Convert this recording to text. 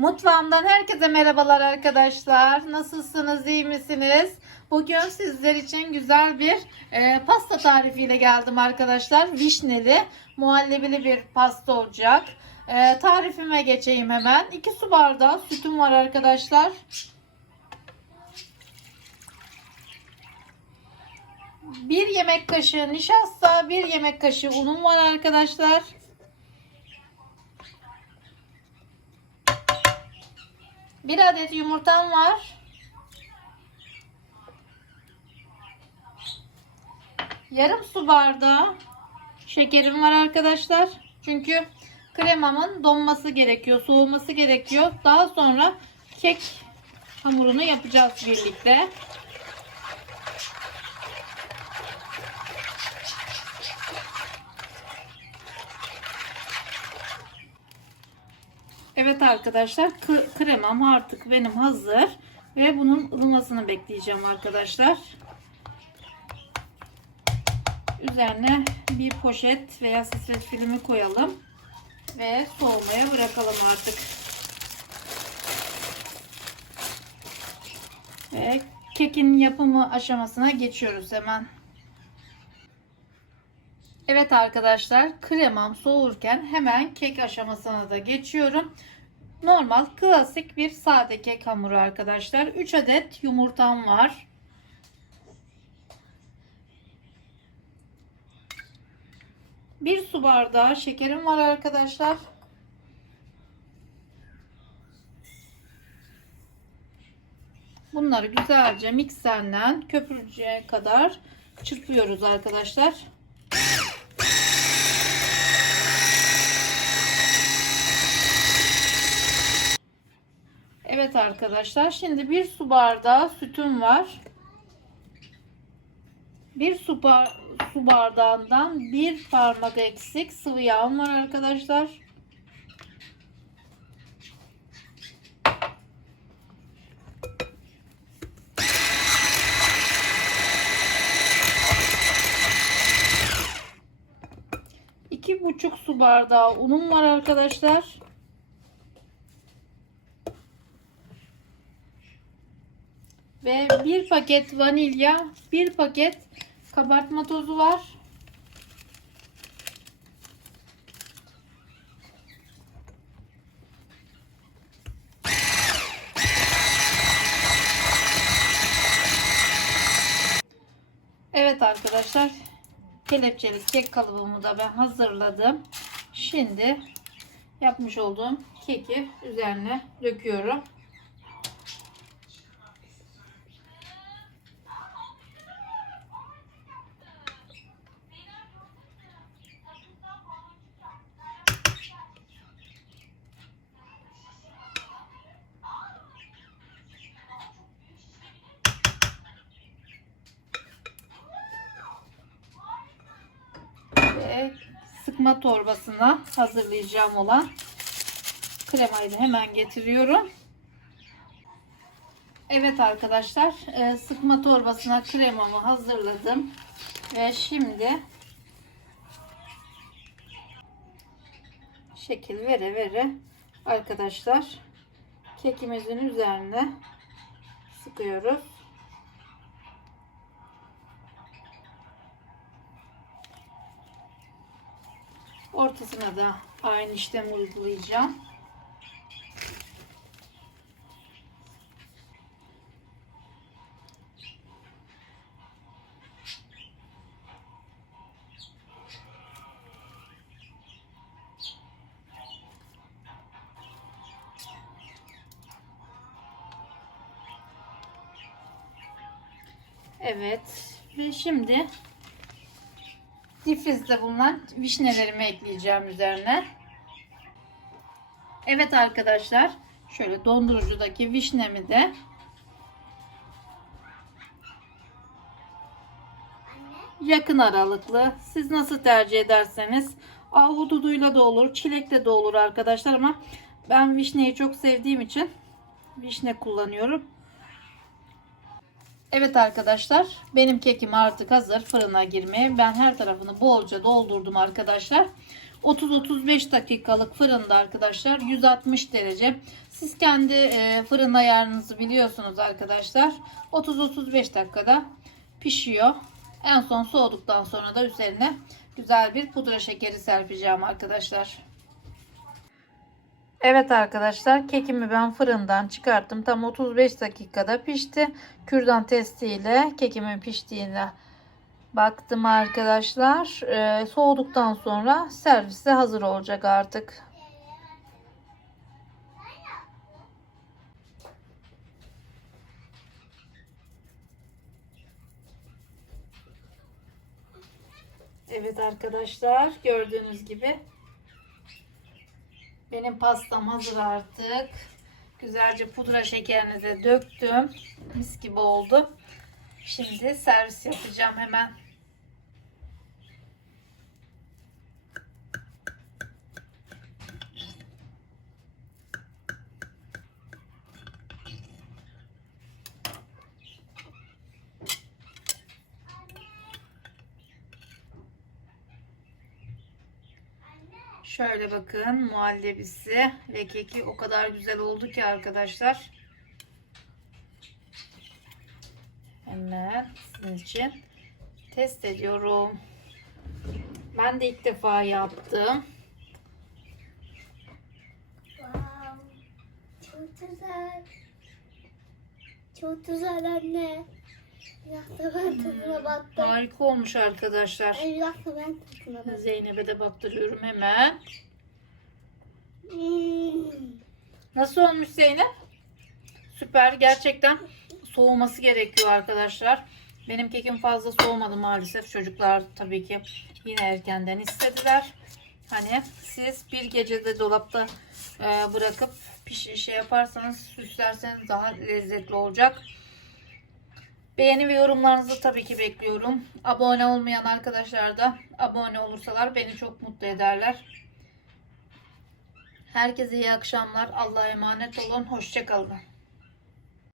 Mutfağımdan herkese merhabalar arkadaşlar. Nasılsınız, iyi misiniz? Bugün sizler için güzel bir e, pasta tarifiyle geldim arkadaşlar. Vişneli, muhallebili bir pasta olacak. E, tarifime geçeyim hemen. 2 su bardağı sütüm var arkadaşlar. Bir yemek kaşığı nişasta, bir yemek kaşığı unum var arkadaşlar. Bir adet yumurtam var. Yarım su bardağı şekerim var arkadaşlar. Çünkü kremamın donması gerekiyor, soğuması gerekiyor. Daha sonra kek hamurunu yapacağız birlikte. Evet arkadaşlar kremam artık benim hazır ve bunun ılımasını bekleyeceğim arkadaşlar. Üzerine bir poşet veya streç filmi koyalım ve soğumaya bırakalım artık. Ve kekin yapımı aşamasına geçiyoruz hemen. Evet arkadaşlar kremam soğurken hemen kek aşamasına da geçiyorum. Normal klasik bir sade kek hamuru arkadaşlar. 3 adet yumurtam var. Bir su bardağı şekerim var arkadaşlar. Bunları güzelce mikserden köpürünceye kadar çırpıyoruz arkadaşlar. Evet arkadaşlar şimdi bir su bardağı sütüm var. Bir su, bar su bardağından bir parmak eksik sıvı yağım var arkadaşlar. İki buçuk su bardağı unum var arkadaşlar. Ve bir paket vanilya, bir paket kabartma tozu var. Evet arkadaşlar, kelepçeli kek kalıbımı da ben hazırladım. Şimdi yapmış olduğum keki üzerine döküyorum. Sıkma torbasına hazırlayacağım olan kremayı da hemen getiriyorum. Evet arkadaşlar e, sıkma torbasına kremamı hazırladım ve şimdi şekil vere vere arkadaşlar kekimizin üzerine sıkıyoruz. Ortasına da aynı işlemi uygulayacağım. Evet. Ve şimdi difrizde bulunan vişnelerimi ekleyeceğim üzerine. Evet arkadaşlar. Şöyle dondurucudaki vişnemi de yakın aralıklı. Siz nasıl tercih ederseniz ahududuyla da olur, çilekle de olur arkadaşlar ama ben vişneyi çok sevdiğim için vişne kullanıyorum. Evet arkadaşlar benim kekim artık hazır fırına girmeye. Ben her tarafını bolca doldurdum arkadaşlar. 30-35 dakikalık fırında arkadaşlar 160 derece. Siz kendi e, fırın ayarınızı biliyorsunuz arkadaşlar. 30-35 dakikada pişiyor. En son soğuduktan sonra da üzerine güzel bir pudra şekeri serpeceğim arkadaşlar. Evet arkadaşlar kekimi ben fırından çıkarttım. Tam 35 dakikada pişti. Kürdan testiyle kekimin piştiğine baktım arkadaşlar. Ee, soğuduktan sonra servise hazır olacak artık. Evet arkadaşlar gördüğünüz gibi benim pastam hazır artık. Güzelce pudra şekerini de döktüm. Mis gibi oldu. Şimdi servis yapacağım hemen. Şöyle bakın muhallebisi ve keki o kadar güzel oldu ki arkadaşlar. Hemen sizin için test ediyorum. Ben de ilk defa yaptım. Wow. Çok güzel. Çok güzel anne. Ben tadına. Harika olmuş arkadaşlar. Ay, ben tadına. Zeynep'e de baktırıyorum hemen. Hmm. Nasıl olmuş Zeynep? Süper. Gerçekten soğuması gerekiyor arkadaşlar. Benim kekim fazla soğumadı maalesef. Çocuklar tabii ki yine erkenden istediler. Hani siz bir gecede dolapta e, bırakıp piş şey yaparsanız süslerseniz daha lezzetli olacak. Beğeni ve yorumlarınızı tabii ki bekliyorum. Abone olmayan arkadaşlar da abone olursalar beni çok mutlu ederler. Herkese iyi akşamlar. Allah'a emanet olun. Hoşçakalın.